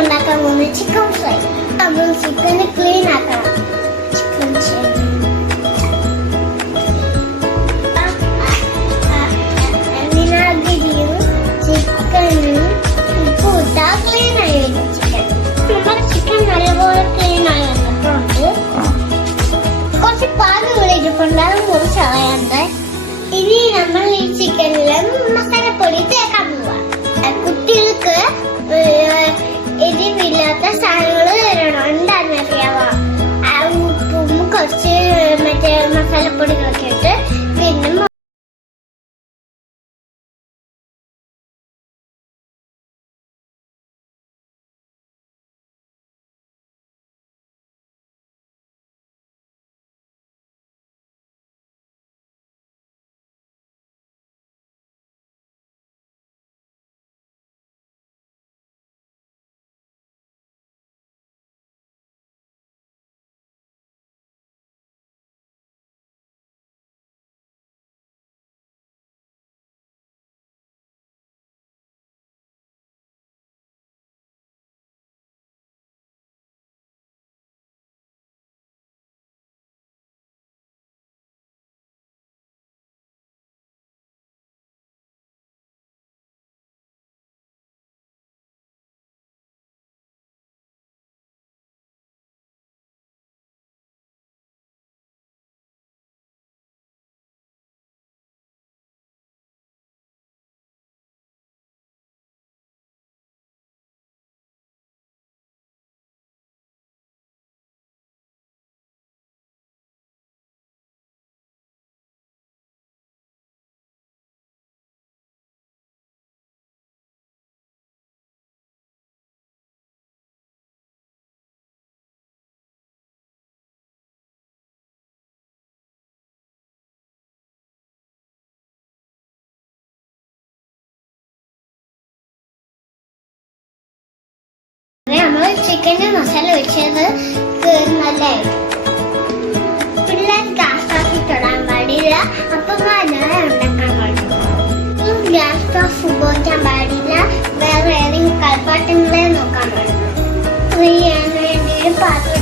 ഉണ്ടാക്കാൻ പോകുന്നത് chicken fry നമ്മൾ ചിക്കനെ ക്ലീൻ ആക്കണം. ചിക്കൻ വിനാഗിരിയും ചിക്കനും ഉപ്പ് ഇട്ടാ ക്ലീൻ ആയി വരും ചിക്കൻ നമ്മുടെ ചിക്കൻ ക്ലീൻ ആയി വന്നിട്ടുണ്ട്. കുറച്ച് പാൽ ഇവിടെ ഇരിപ്പുണ്ട്. അത് കളയണ്ടേ. ഇനി നമ്മൾ ഈ ചിക്കനിൽ മസാലപ്പൊടി തേക്കാൻ പോവാം. കുട്ടികൾക്ക് That's നമ്മൾ ചിക്കന്റെ മസാല വെച്ചത് നല്ലതായിരുന്നു പിള്ളേർ ഗ്യാസ് ഓഫ് തൊടാൻ പാടില്ല. അപ്പം ഉണ്ടാക്കാൻ പാടില്ല. ഗ്യാസ് ഓഫ് ഉപയോഗിക്കാൻ പാടില്ല. വേറെ ഏതെങ്കിലും കളിപ്പാട്ടങ്ങളെ നോക്കാൻ പാടില്ല. ചെയ്യാൻ വേണ്ടി ഒരു പാത്രം